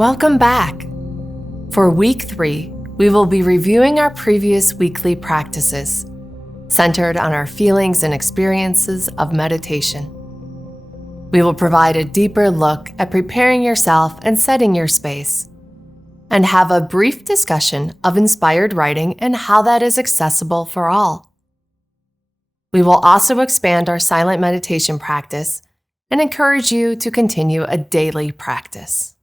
Welcome back. For week 3, we will be reviewing our previous weekly practices, centered on our feelings and experiences of meditation. We will provide a deeper look at preparing yourself and setting your space, and have a brief discussion of inspired writing and how that is accessible for all. We will also expand our silent meditation practice and encourage you to continue a daily practice.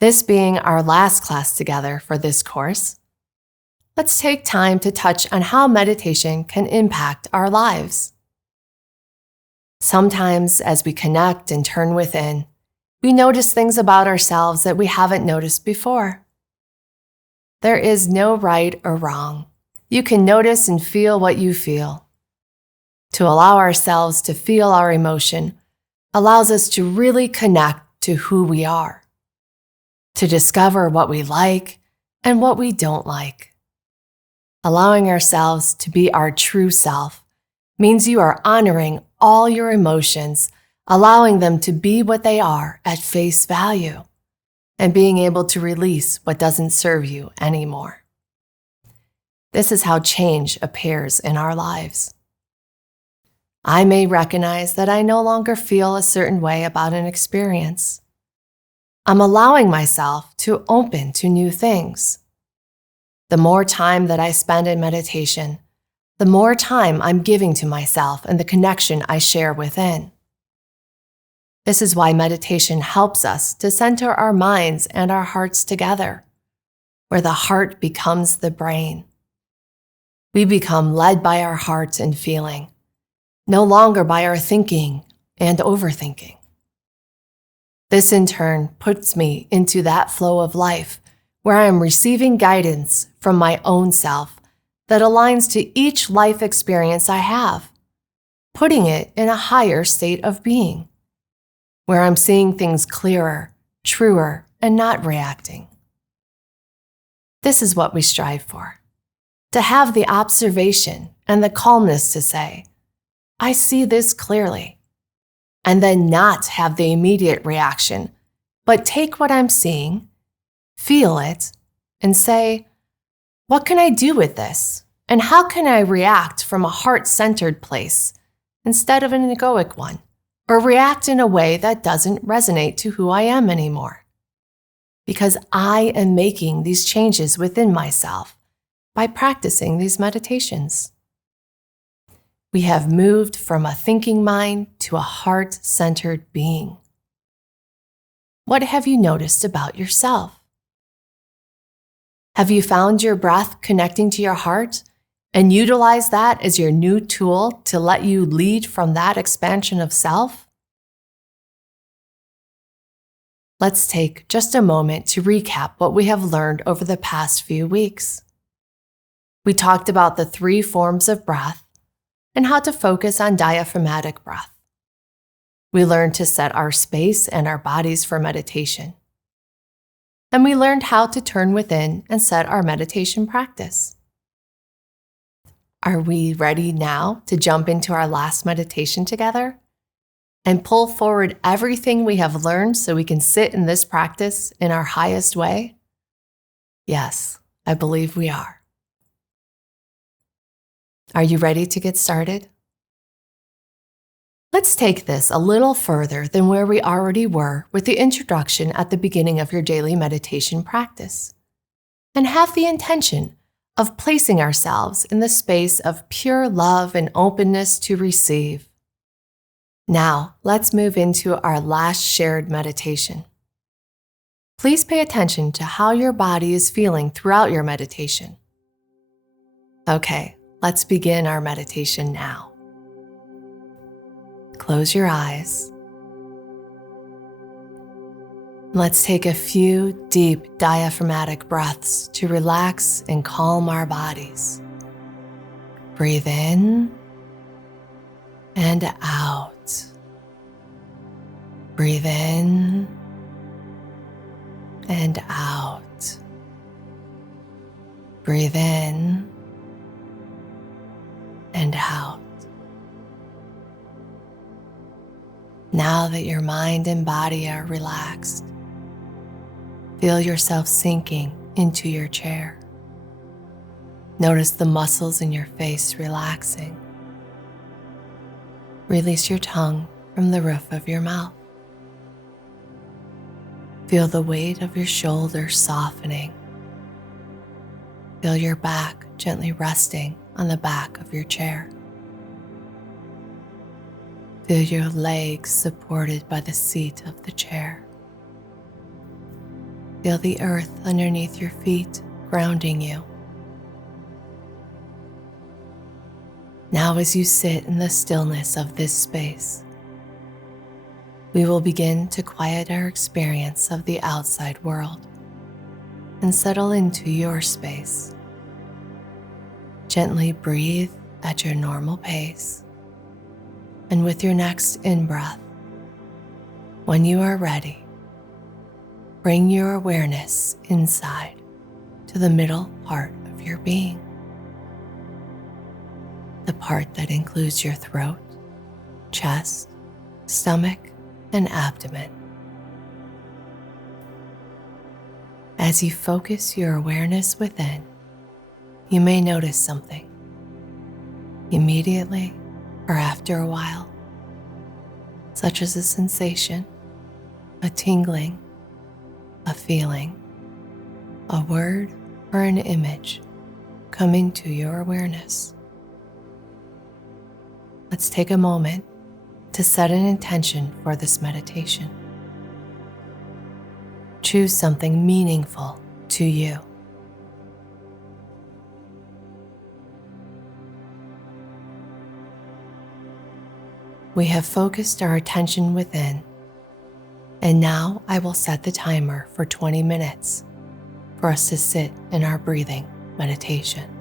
This being our last class together for this course, let's take time to touch on how meditation can impact our lives. Sometimes, as we connect and turn within, we notice things about ourselves that we haven't noticed before. There is no right or wrong. You can notice and feel what you feel. To allow ourselves to feel our emotion allows us to really connect to who we are, to discover what we like and what we don't like. Allowing ourselves to be our true self means you are honoring all your emotions, allowing them to be what they are at face value, and being able to release what doesn't serve you anymore. This is how change appears in our lives. I may recognize that I no longer feel a certain way about an experience. I'm allowing myself to open to new things. The more time that I spend in meditation, the more time I'm giving to myself and the connection I share within. This is why meditation helps us to center our minds and our hearts together, where the heart becomes the brain. We become led by our heart and feeling, no longer by our thinking and overthinking. This in turn puts me into that flow of life where I am receiving guidance from my own self that aligns to each life experience I have, putting it in a higher state of being, where I'm seeing things clearer, truer, and not reacting. This is what we strive for, to have the observation and the calmness to say, I see this clearly, and then not have the immediate reaction, but take what I'm seeing, feel it, and say, what can I do with this? And how can I react from a heart-centered place instead of an egoic one, or react in a way that doesn't resonate to who I am anymore? Because I am making these changes within myself by practicing these meditations. We have moved from a thinking mind to a heart-centered being. What have you noticed about yourself? Have you found your breath connecting to your heart and utilize that as your new tool to let you lead from that expansion of self? Let's take just a moment to recap what we have learned over the past few weeks. We talked about the 3 forms of breath and how to focus on diaphragmatic breath. We learned to set our space and our bodies for meditation. And we learned how to turn within and set our meditation practice. Are we ready now to jump into our last meditation together and pull forward everything we have learned so we can sit in this practice in our highest way? Yes, I believe we are. Are you ready to get started? Let's take this a little further than where we already were with the introduction at the beginning of your daily meditation practice, and have the intention of placing ourselves in the space of pure love and openness to receive. Now, let's move into our last shared meditation. Please pay attention to how your body is feeling throughout your meditation. Okay. Let's begin our meditation now. Close your eyes. Let's take a few deep diaphragmatic breaths to relax and calm our bodies. Breathe in and out. Breathe in and out. Breathe in and out. Now that your mind and body are relaxed, feel yourself sinking into your chair. Notice the muscles in your face relaxing. Release your tongue from the roof of your mouth. Feel the weight of your shoulders softening. Feel your back gently resting on the back of your chair. Feel your legs supported by the seat of the chair. Feel the earth underneath your feet grounding you. Now, as you sit in the stillness of this space, we will begin to quiet our experience of the outside world and settle into your space. Gently breathe at your normal pace, and with your next in-breath, when you are ready, bring your awareness inside to the middle part of your being, the part that includes your throat, chest, stomach, and abdomen. As you focus your awareness within, you may notice something immediately or after a while, such as a sensation, a tingling, a feeling, a word, or an image coming to your awareness. Let's take a moment to set an intention for this meditation. Choose something meaningful to you. We have focused our attention within, and now I will set the timer for 20 minutes for us to sit in our breathing meditation.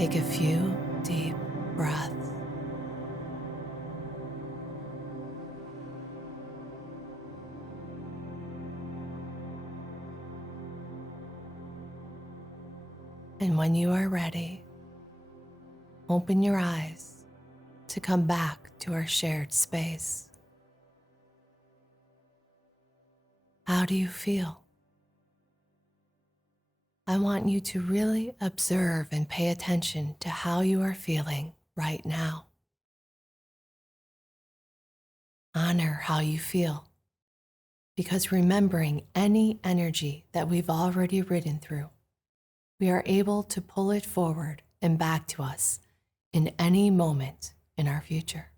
Take a few deep breaths. And when you are ready, open your eyes to come back to our shared space. How do you feel? I want you to really observe and pay attention to how you are feeling right now. Honor how you feel, because remembering any energy that we've already ridden through, we are able to pull it forward and back to us in any moment in our future.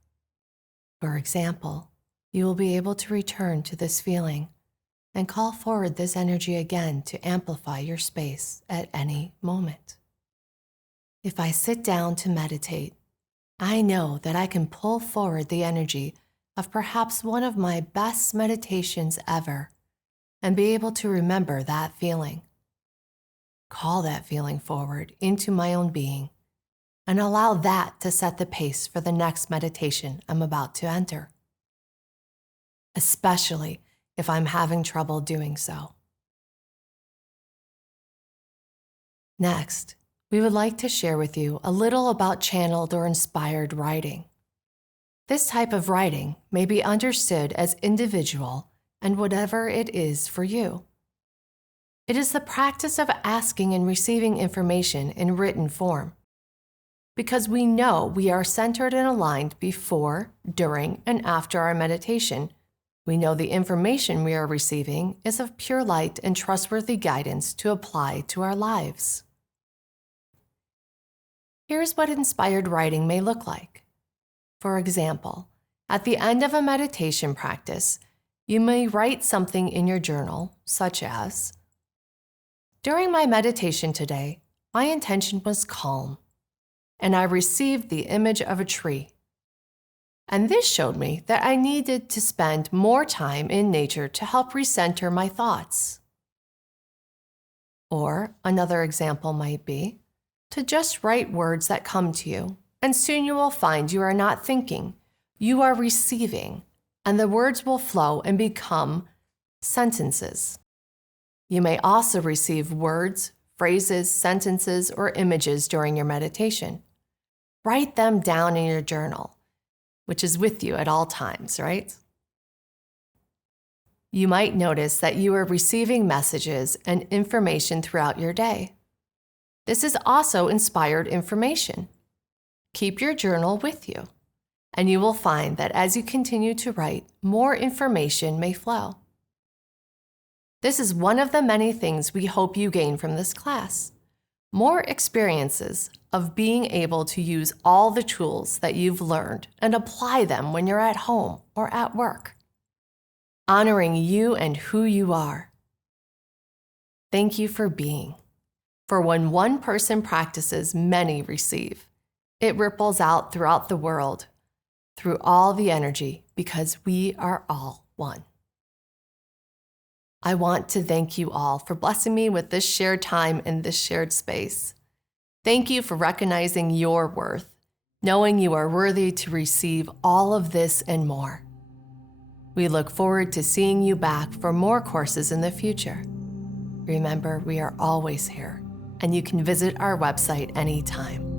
For example, you will be able to return to this feeling and call forward this energy again to amplify your space at any moment. If I sit down to meditate, I know that I can pull forward the energy of perhaps one of my best meditations ever and be able to remember that feeling. Call that feeling forward into my own being and allow that to set the pace for the next meditation I'm about to enter, especially if I'm having trouble doing so. Next, we would like to share with you a little about channeled or inspired writing. This type of writing may be understood as individual and whatever it is for you. It is the practice of asking and receiving information in written form, because we know we are centered and aligned before, during, and after our meditation. We know the information we are receiving is of pure light and trustworthy guidance to apply to our lives. Here's what inspired writing may look like. For example, at the end of a meditation practice, you may write something in your journal, such as, "During my meditation today, my intention was calm, and I received the image of a tree. And this showed me that I needed to spend more time in nature to help recenter my thoughts." Or another example might be to just write words that come to you, and soon you will find you are not thinking, you are receiving, and the words will flow and become sentences. You may also receive words, phrases, sentences, or images during your meditation. Write them down in your journal, which is with you at all times, right? You might notice that you are receiving messages and information throughout your day. This is also inspired information. Keep your journal with you, and you will find that as you continue to write, more information may flow. This is one of the many things we hope you gain from this class. More experiences of being able to use all the tools that you've learned and apply them when you're at home or at work. Honoring you and who you are. Thank you for being. For when one person practices, many receive. It ripples out throughout the world, through all the energy, because we are all one. I want to thank you all for blessing me with this shared time and this shared space. Thank you for recognizing your worth, knowing you are worthy to receive all of this and more. We look forward to seeing you back for more courses in the future. Remember, we are always here, and you can visit our website anytime.